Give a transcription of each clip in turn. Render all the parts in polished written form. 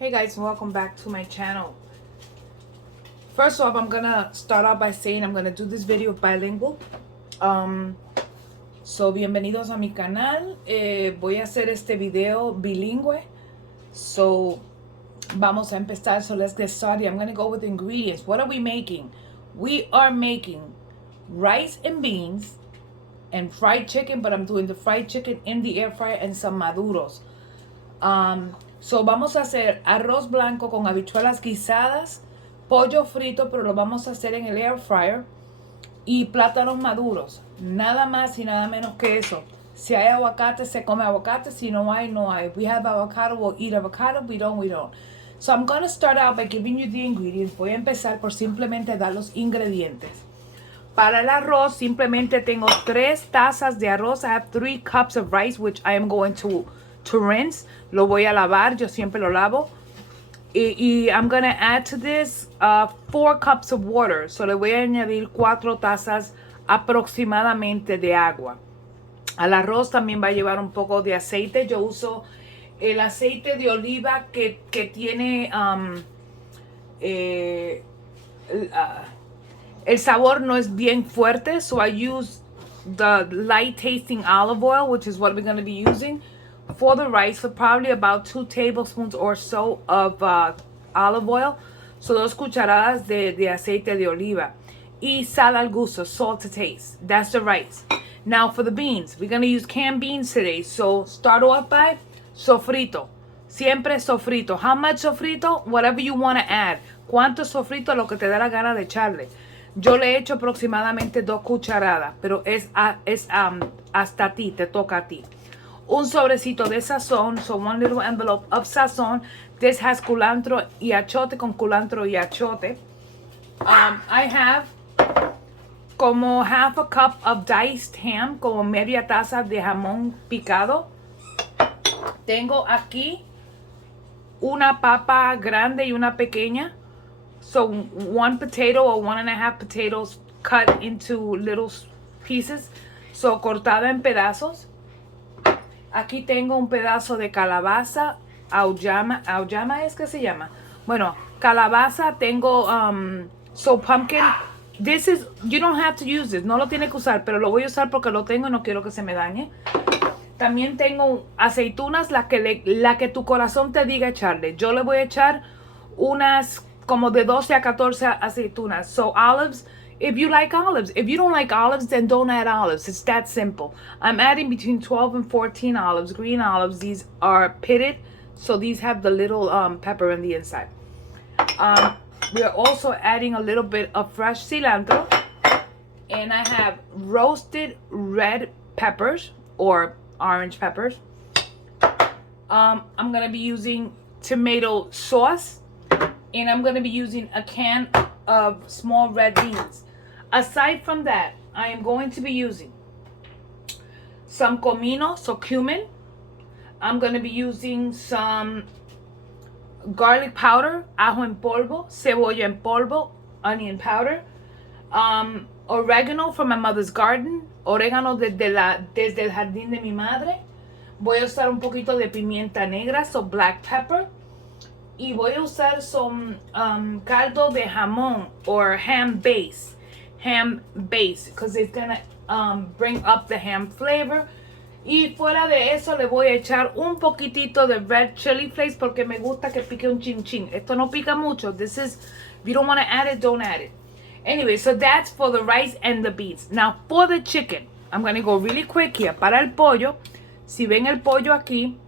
Hey guys, welcome back to my channel. First off, I'm gonna start out by saying I'm gonna do this video bilingual. So bienvenidos a mi canal. Voy a hacer este video bilingüe. So vamos a empezar. So let's get started. I'm gonna go with the ingredients. What are we making? We are making rice and beans and fried chicken, but I'm doing the fried chicken in the air fryer and some maduros. So vamos a hacer arroz blanco con habichuelas guisadas, pollo frito, pero lo vamos a hacer en el air fryer, y plátanos maduros. Nada más y nada menos que eso. Si hay aguacate, se come aguacate. Si no hay, no hay. If we have avocado, we'll eat avocado. We don't, we don't. So I'm going to start out by giving you the ingredients. Voy a empezar por simplemente dar los ingredientes. Para el arroz, simplemente tengo 3 tazas de arroz. I have 3 cups of rice, which I am going to rinse. Lo voy a lavar. Yo siempre lo lavo. Y I'm going to add to this 4 cups of water. So le voy a añadir 4 tazas aproximadamente de agua. Al arroz también va a llevar un poco de aceite. Yo uso el aceite de oliva que tiene el sabor no es bien fuerte. So I use the light tasting olive oil, which is what we're going to be using for the rice, for probably about 2 tablespoons or so of olive oil. So 2 cucharadas de aceite de oliva. Y sal al gusto, salt to taste. That's the rice. Now for the beans, we're going to use canned beans today. So start off by sofrito. Siempre sofrito. How much sofrito? Whatever you want to add. ¿Cuánto sofrito? Lo que te da la gana de echarle. Yo le echo aproximadamente 2 cucharadas, pero es hasta a ti, te toca a ti. Un sobrecito de sazón, so 1 little envelope of sazón. This has culantro y achote, con culantro y achote. I have como half a cup of diced ham, como media taza de jamón picado. Tengo aquí una papa grande y una pequeña. So 1 potato or 1.5 potatoes cut into little pieces. So cortada en pedazos. Aquí tengo un pedazo de calabaza, auyama es que se llama. Bueno, calabaza tengo, so pumpkin. This is, you don't have to use this, no lo tiene que usar, pero lo voy a usar porque lo tengo y no quiero que se me dañe. También tengo aceitunas, la que tu corazón te diga echarle. Yo le voy a echar unas como de 12 a 14 aceitunas. So olives, if you like olives. If you don't like olives, then don't add olives. It's that simple. I'm adding between 12 and 14 olives, green olives. These are pitted, so these have the little pepper on the inside. We are also adding a little bit of fresh cilantro. And I have roasted red peppers or orange peppers. I'm going to be using tomato sauce. And I'm going to be using a can of small red beans. Aside from that, I am going to be using some comino, so cumin. I'm going to be using some garlic powder, ajo en polvo, cebolla en polvo, onion powder, oregano from my mother's garden, orégano desde el jardín de mi madre. Voy a usar un poquito de pimienta negra, so black pepper. Y voy a usar some caldo de jamón or ham base, because it's gonna bring up the ham flavor. Y fuera de eso le voy a echar un poquitito de red chili flakes porque me gusta que pique un chin chin. Esto no pica mucho. This is, if you don't want to add it, don't add it. Anyway, so that's for the rice and the beans. Now for the chicken, I'm going to go really quick here. Para el pollo, si ven el pollo aquí,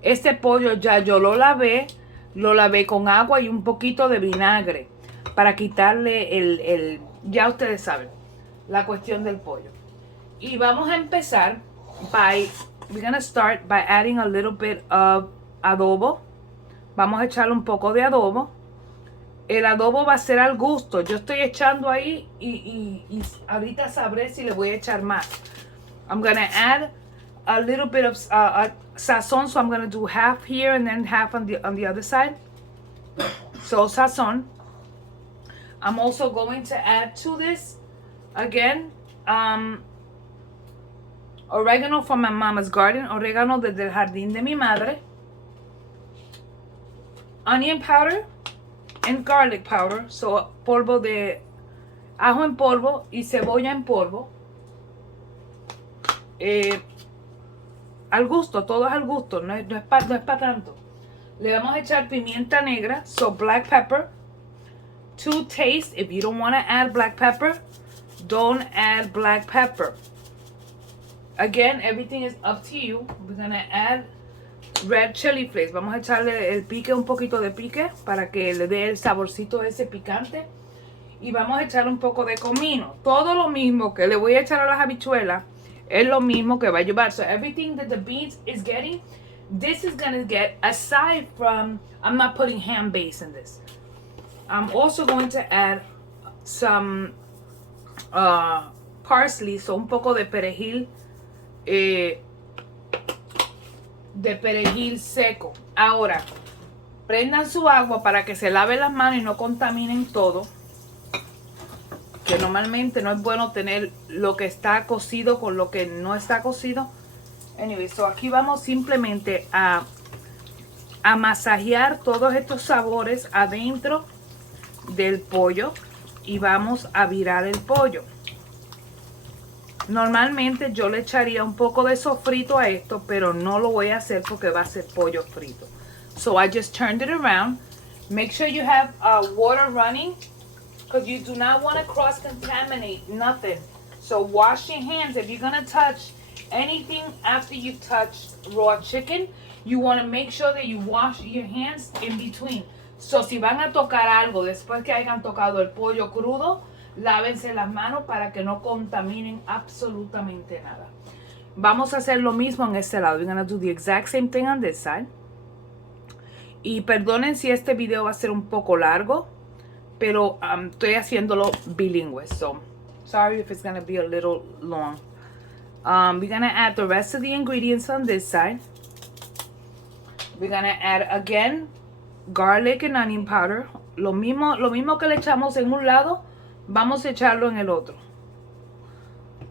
este pollo ya yo lo lavé con agua y un poquito de vinagre para quitarle ya ustedes saben, la cuestión del pollo. Y vamos a empezar we're going to start by adding a little bit of adobo. Vamos a echarle un poco de adobo. El adobo va a ser al gusto. Yo estoy echando ahí y ahorita sabré si le voy a echar más. I'm going to add a little bit of sazón, so I'm going to do half here and then half on the other side. So sazón. I'm also going to add to this again oregano from my mama's garden, orégano desde el jardín de mi madre. onion powder and garlic powder. So, polvo de ajo en polvo y cebolla en polvo. Al gusto, todo es al gusto, no es para tanto. Le vamos a echar pimienta negra, so black pepper. To taste, if you don't want to add black pepper, don't add black pepper. Again, everything is up to you. We're going to add red chili flakes. Vamos a echarle el pique, un poquito de pique, para que le dé el saborcito ese picante. Y vamos a echarle un poco de comino. Todo lo mismo que le voy a echar a las habichuelas es lo mismo que va a llevar. So everything that the beans is getting, this is going to get, aside from, I'm not putting ham base in this. I'm also going to add some parsley, so un poco de perejil seco. Ahora, prendan su agua para que se lave las manos y no contaminen todo. Que normalmente no es bueno tener lo que está cocido con lo que no está cocido. Anyway, so aquí vamos simplemente a masajear todos estos sabores adentro del pollo y vamos a virar el pollo. Normalmente yo le echaría un poco de sofrito a esto, pero no lo voy a hacer porque va a ser pollo frito. So I just turned it around. Make sure you have water running, because you do not want to cross-contaminate nothing. So wash your hands. If you're going to touch anything after you touch raw chicken, you want to make sure that you wash your hands in between. So si van a tocar algo después que hayan tocado el pollo crudo, lávense las manos para que no contaminen absolutamente nada. Vamos a hacer lo mismo en este lado. We're going to do the exact same thing on this side. Y perdonen si este video va a ser un poco largo, pero estoy haciéndolo bilingüe, so sorry if it's going to be a little long. We're going to add the rest of the ingredients on this side. We're going to add again garlic and onion powder. Lo mismo que le echamos en un lado, vamos a echarlo en el otro.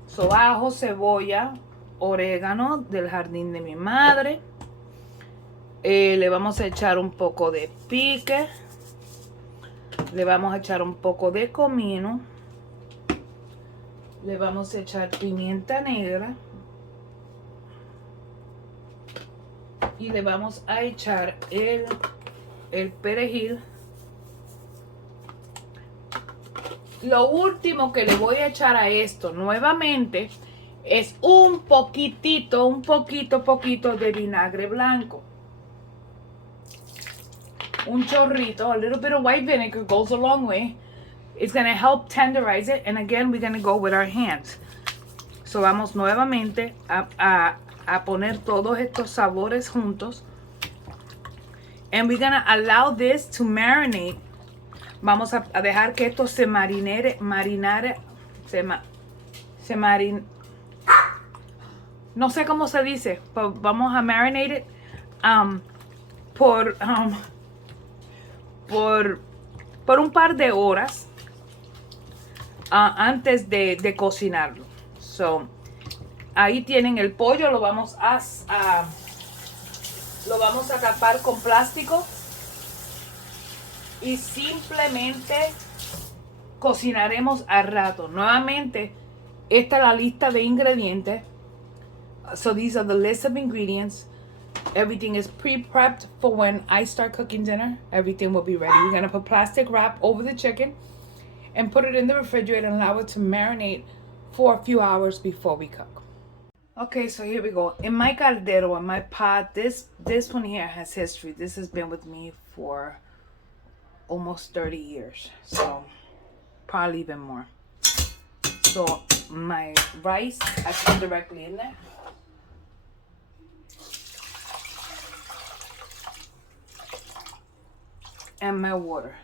So, ajo, cebolla, orégano del jardín de mi madre. Le vamos a echar un poco de pique. Le vamos a echar un poco de comino. Le vamos a echar pimienta negra. Y le vamos a echar el perejil. Lo último que le voy a echar a esto nuevamente es un poquito de vinagre blanco. Un chorrito, a little bit of white vinegar goes a long way. It's going to help tenderize it. And again, we're going to go with our hands. So vamos nuevamente a poner todos estos sabores juntos. And we're going to allow this to marinate. Vamos a dejar que esto se no sé cómo se dice, pero vamos a marinate it por un par de horas antes de cocinarlo. So, ahí tienen el pollo, lo vamos a tapar con plástico y simplemente cocinaremos al rato. Nuevamente, esta es la lista de ingredientes. So these are the list of ingredients. Everything is pre-prepped for when I start cooking dinner. Everything will be ready. We're going to put plastic wrap over the chicken and put it in the refrigerator and allow it to marinate for a few hours before we cook. Okay, so here we go. In my caldero, in my pot, this one here has history. This has been with me for almost 30 years. So probably even more. So my rice, I put directly in there. And my water.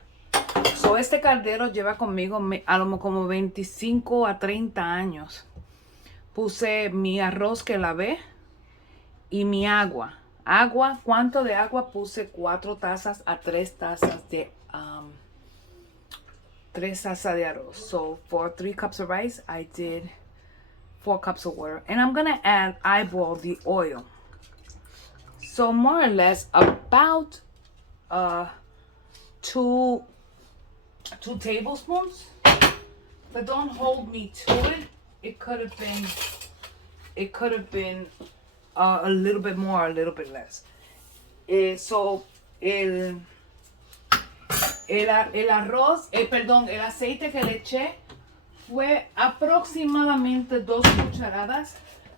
So este caldero lleva conmigo como 25 a 30 años. Puse mi arroz que lavé y mi agua. Agua, ¿cuánto de agua? Puse 4 tazas a 3 tazas de 3 tazas de arroz. So for 3 cups of rice, I did 4 cups of water. And I'm gonna eyeball the oil. So more or less about uh, two tablespoons. But don't hold me to it. It could have been a little bit more, a little bit less. So el arroz, perdón, el aceite que le eché fue aproximadamente 2 cucharadas,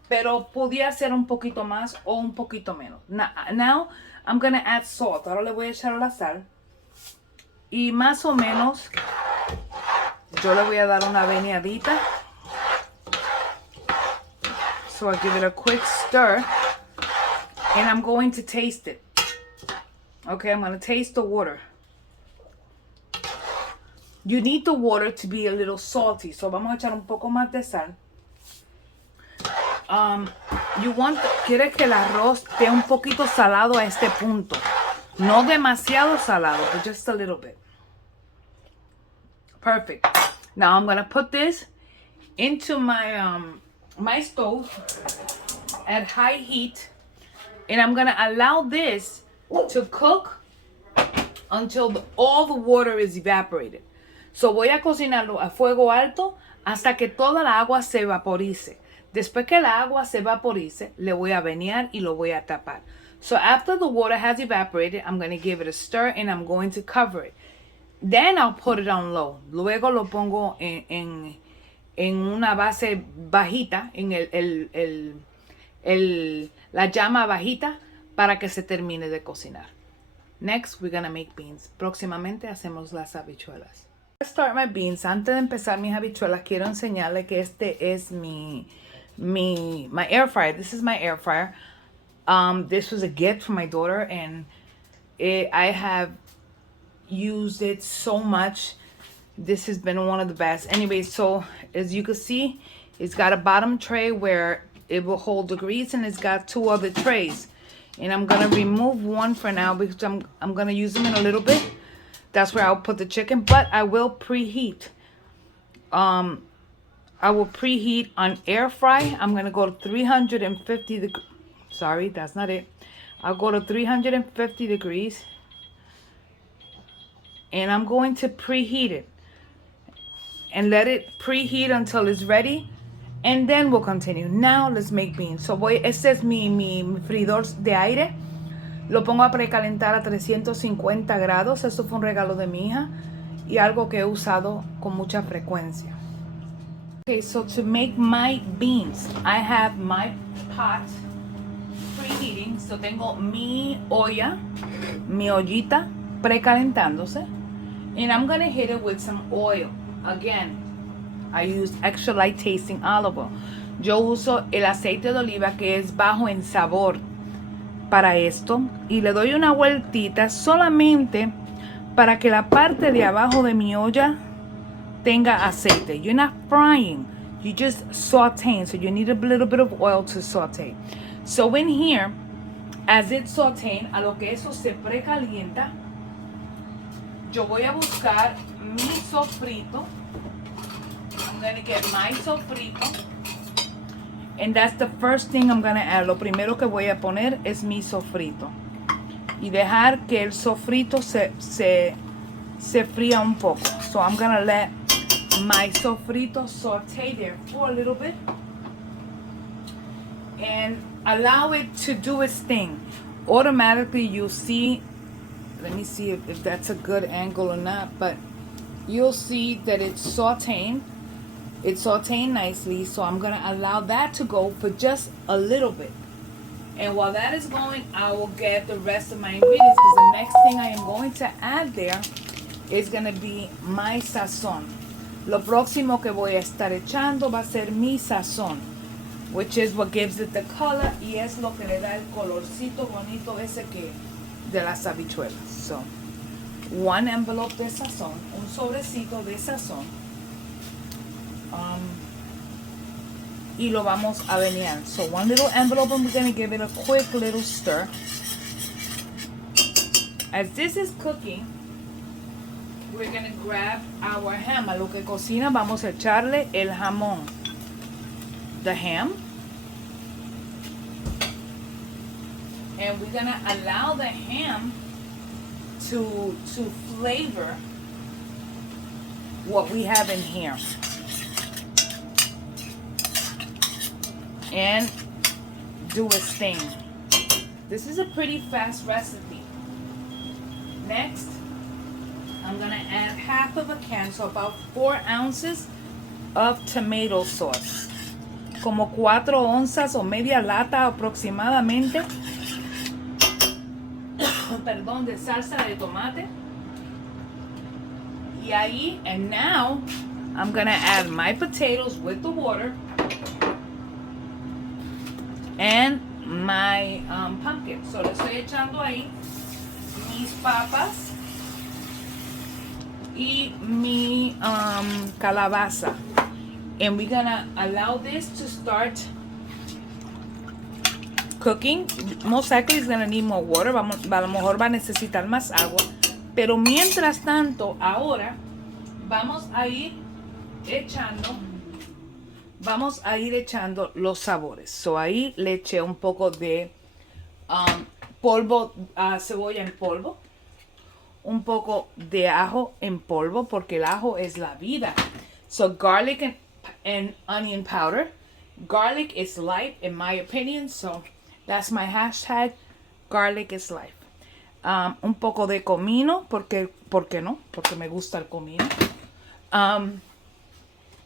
pero podía ser un poquito más o un poquito menos. Now I'm gonna add salt. Ahora le voy a echar la sal. Y más o menos yo le voy a dar una bañadita. So I give it a quick stir. And I'm going to taste it. Okay, I'm going to taste the water. You need the water to be a little salty. So vamos a echar un poco más de sal. Quiere que el arroz esté un poquito salado a este punto. No demasiado salado, but just a little bit. Perfect. Now I'm going to put this into my my stove at high heat. And I'm going to allow this to cook until all the water is evaporated. So voy a cocinarlo a fuego alto hasta que toda la agua se vaporice. Después que la agua se vaporice, le voy a venir y lo voy a tapar. So after the water has evaporated, I'm going to give it a stir and I'm going to cover it. Then I'll put it on low. Luego lo pongo en una base bajita, en la llama bajita para que se termine de cocinar. Next, we're going to make beans. Próximamente hacemos las habichuelas. Start my beans. Antes de empezar mis habichuelas, quiero enseñarle que este es my air fryer. This is my air fryer. This was a gift from my daughter, and I have used it so much. This has been one of the best. Anyway, so as you can see, it's got a bottom tray where it will hold the grease, and it's got 2 other trays. And I'm gonna remove one for now because I'm gonna use them in a little bit. That's where I'll put the chicken, but I will preheat. I will preheat on air fry. I'm gonna go to 350 degrees. Sorry, that's not it. I'll go to 350 degrees. And I'm going to preheat it. And let it preheat until it's ready. And then we'll continue. Now let's make beans. So este es mi freidor de aire. Lo pongo a precalentar a 350 grados. Eso fue un regalo de mi hija. Y algo que he usado con mucha frecuencia. Okay, so to make my beans, I have my pot preheating. So tengo mi olla, mi ollita precalentándose. And I'm going to hit it with some oil. Again, I use extra light tasting olive oil. Yo uso el aceite de oliva que es bajo en sabor para esto. Y le doy una vueltita solamente para que la parte de abajo de mi olla tenga aceite. You're not frying. You're just sauteing. So you need a little bit of oil to saute. So in here, as it's sauteing, a lo que eso se precalienta, yo voy a buscar mi sofrito. I'm going to get my sofrito. And that's the first thing I'm going to add. Lo primero que voy a poner es mi sofrito. Y dejar que el sofrito se fría un poco. So I'm going to let my sofrito saute there for a little bit. And allow it to do its thing. Automatically you'll see, let me see if that's a good angle or not, but you'll see that it's sauteing. It's sauteing nicely, so I'm going to allow that to go for just a little bit. And while that is going, I will get the rest of my ingredients, because the next thing I am going to add there is going to be my sazón. Lo próximo que voy a estar echando va a ser mi sazón, which is what gives it the color y es lo que le da el colorcito bonito ese que de las habichuelas. So, one envelope de sazón, un sobrecito de sazón. Y lo vamos a venir. So one little envelope, and we're going to give it a quick little stir. As this is cooking, we're going to grab our ham. A lo que cocina vamos a echarle el jamón. The ham. And we're going to allow the ham to flavor what we have in here. And do its thing. This is a pretty fast recipe. Next, I'm gonna add half of a can, so about 4 ounces of tomato sauce. Como 4 onzas o media lata aproximadamente, perdón, de salsa de tomate. Y ahí, and now, I'm gonna add my potatoes with the water and my pumpkin. So le estoy echando ahí mis papas y mi calabaza. And we're gonna allow this to start cooking. Most likely it's gonna need more water. A lo mejor va a necesitar más agua. Pero mientras tanto, ahora vamos a ir echando los sabores. So ahí le eché un poco de polvo, cebolla en polvo, un poco de ajo en polvo, porque el ajo es la vida. So garlic and onion powder. Garlic is life, in my opinion, so that's my hashtag. Garlic is life. Un poco de comino, ¿por qué no? Porque me gusta el comino.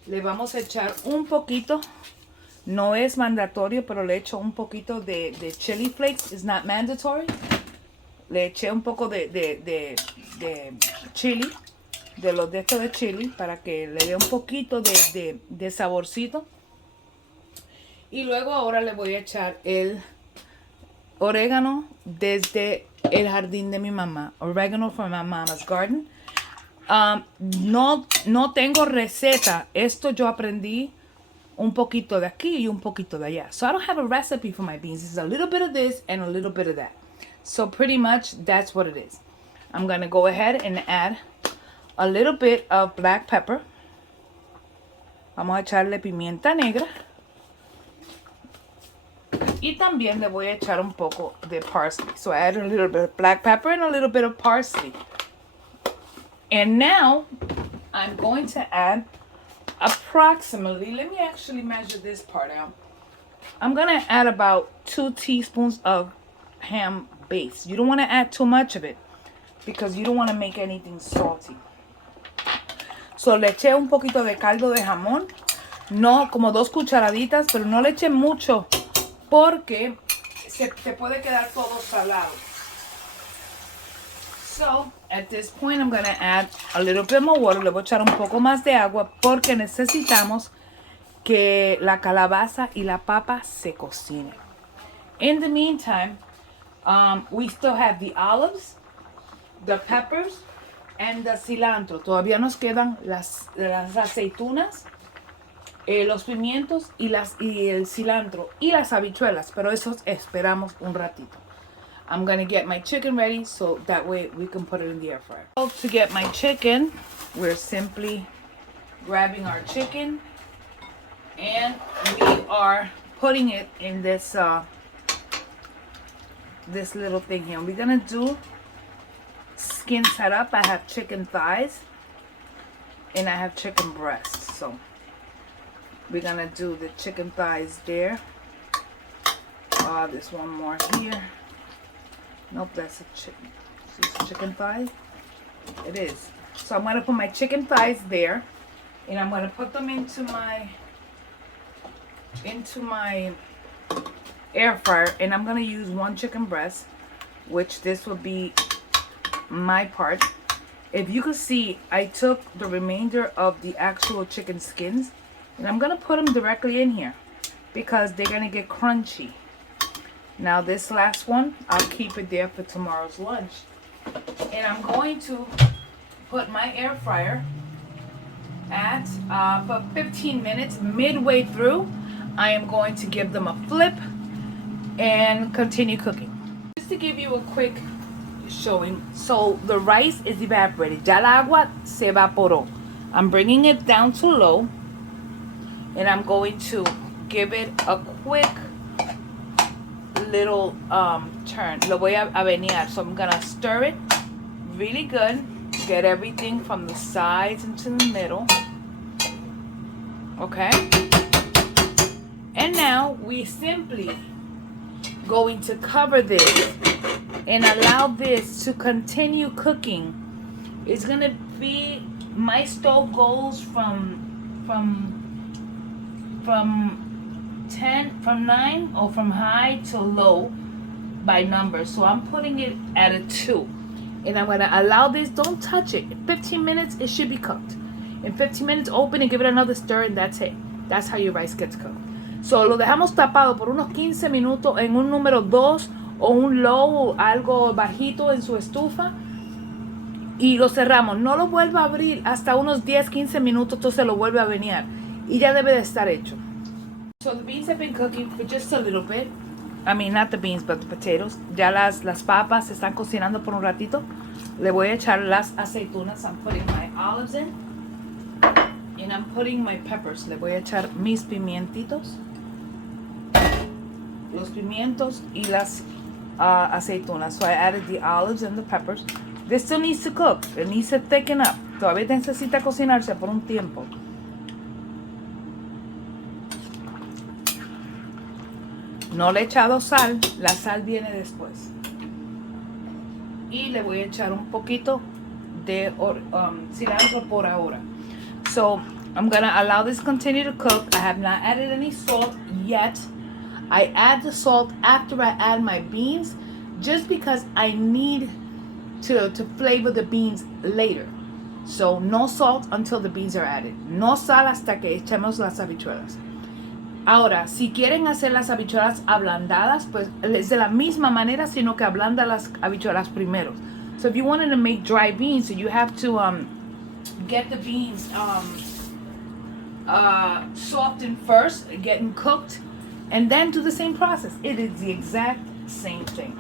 Le vamos a echar un poquito, no es mandatorio, pero le echo un poquito de chili flakes. It's not mandatory. Le eché un poco de chili, de los de estos de chili, para que le dé un poquito de saborcito. Y luego ahora le voy a echar el orégano desde el jardín de mi mamá. Oregano from my mama's garden. No tengo receta. Esto yo aprendí un poquito de aquí y un poquito de allá. So I don't have a recipe for my beans. It's a little bit of this and a little bit of that. So pretty much that's what it is. I'm going to go ahead and add a little bit of black pepper. Vamos a echarle pimienta negra. Y también le voy a echar un poco de parsley. So I add a little bit of black pepper and a little bit of parsley. And now I'm going to add approximately, let me actually measure this part out. I'm going to add about 2 teaspoons of ham base. You don't want to add too much of it because you don't want to make anything salty. So le eché un poquito de caldo de jamón. No, como 2 cucharaditas, pero no le eché mucho porque se puede quedar todo salado. So, at this point, I'm going to add a little bit more water. Le voy a echar un poco más de agua porque necesitamos que la calabaza y la papa se cocinen. In the meantime, we still have the olives, the peppers, and the cilantro. Todavía nos quedan las aceitunas, los pimientos y el cilantro y las habichuelas, pero esos esperamos un ratito. I'm going to get my chicken ready so that way we can put it in the air fryer. So to get my chicken, we're simply grabbing our chicken and we are putting it in this this little thing here. We're going to do skin setup. I have chicken thighs and I have chicken breasts. So we're going to do the chicken thighs there. There's one more here. Nope, that's a chicken. Is this chicken thighs? It is. So I'm going to put my chicken thighs there. And I'm going to put them into my air fryer. And I'm going to use 1 chicken breast, which this will be my part. If you can see, I took the remainder of the actual chicken skins. And I'm going to put them directly in here because they're going to get crunchy. Now this last one, I'll keep it there for tomorrow's lunch. And I'm going to put my air fryer at for 15 minutes. Midway through, I am going to give them a flip and continue cooking. Just to give you a quick showing. So the rice is evaporated. Ya el agua se evaporó. I'm bringing it down to low. And I'm going to give it a quick little turn. Lo voy a avenear. So I'm going to stir it really good. Get everything from the sides into the middle. Okay? And now we simply going to cover this and allow this to continue cooking. It's gonna be, my stove goes from 9 or from high to low by number. So I'm putting it at a 2. And I'm gonna allow this, don't touch it. In 15 minutes, it should be cooked. In 15 minutes, open and give it another stir, and that's it. That's how your rice gets cooked. So lo dejamos tapado por unos 15 minutos en un número 2 o un low o algo bajito en su estufa. Y lo cerramos. No lo vuelva a abrir hasta unos 10, 15 minutos, entonces lo vuelve a venir. Y ya debe de estar hecho. So the beans have been cooking for just a little bit. I mean, not the beans, but the potatoes. Ya las papas se están cocinando por un ratito. Le voy a echar las aceitunas. I'm putting my olives in. And I'm putting my peppers. Le voy a echar mis pimientitos. Los pimientos y las aceitunas. So I added the olives and the peppers. This still needs to cook. It needs to thicken up. Todavía necesita cocinarse por un tiempo. No le he echado sal, la sal viene después. Y le voy a echar un poquito de cilantro por ahora. So, I'm gonna allow this to continue to cook. I have not added any salt yet. I add the salt after I add my beans, just because I need to flavor the beans later. So, no salt until the beans are added. No sal hasta que echemos las habichuelas. Ahora, si quieren hacer las habichuelas ablandadas, pues es de la misma manera, sino que ablanda las habichuelas primero. So if you wanted to make dry beans, so you have to get the beans softened first, getting cooked, and then do the same process. It is the exact same thing.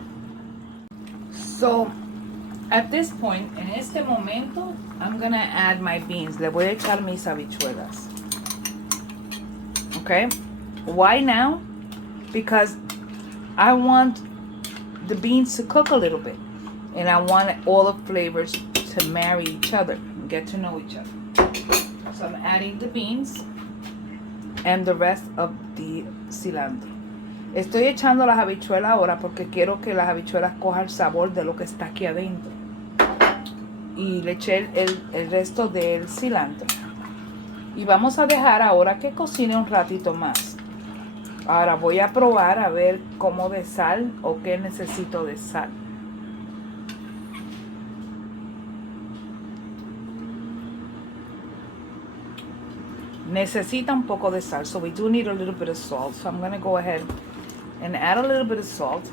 So at this point, en este momento, I'm gonna add my beans. Le voy a echar mis habichuelas. Okay? Why now? Because I want the beans to cook a little bit. And I want all the flavors to marry each other and get to know each other. So I'm adding the beans and the rest of the cilantro. Estoy echando las habichuelas ahora porque quiero que las habichuelas cojan el sabor de lo que está aquí adentro. Y le eché el resto del cilantro. Y vamos a dejar ahora que cocine un ratito más. Ahora voy a probar a ver cómo de sal o qué necesito de sal. Necesita un poco de sal, so we do need a little bit of salt. So I'm going to go ahead and add a little bit of salt.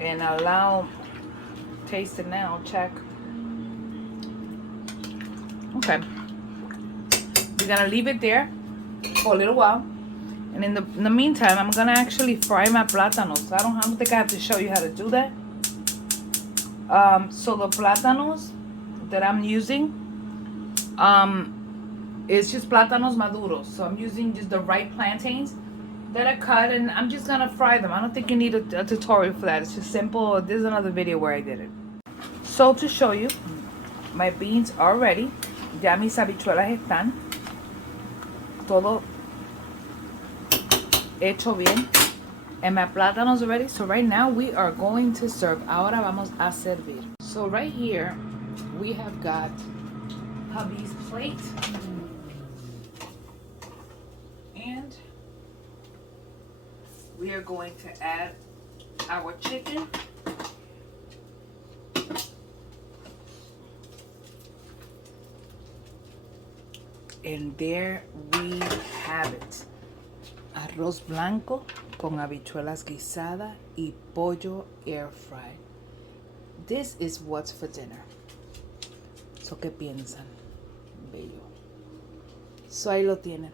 And allow, taste it now, check. Okay. We're going to leave it there for a little while. And in the meantime, I'm going to actually fry my plátanos. I don't think I have to show you how to do that. So the plátanos that I'm using is just plátanos maduros. So I'm using just the ripe plantains that I cut, and I'm just going to fry them. I don't think you need a tutorial for that. It's just simple. There's another video where I did it. So to show you, my beans are ready. Ya mis habichuelas están todo hecho bien. And my plátanos are ready. So right now we are going to serve. Ahora vamos a servir. So right here we have got hubby's plate. And we are going to add our chicken. And there we have it. Arroz blanco con habichuelas guisada y pollo air fried. This is what's for dinner. So, ¿qué piensan? Bello. So, ahí lo tienen.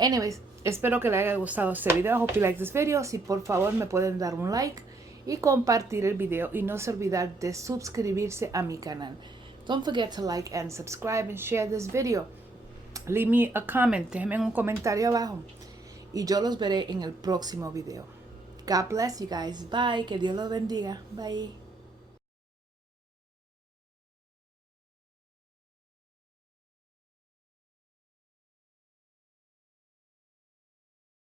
Anyways, espero que les haya gustado este video. Hope you like this video. Si por favor me pueden dar un like y compartir el video. Y no se olvidar de suscribirse a mi canal. Don't forget to like and subscribe and share this video. Leave me a comment. Déjenme un comentario abajo. Y yo los veré en el próximo video. God bless you guys. Bye. Que Dios los bendiga. Bye.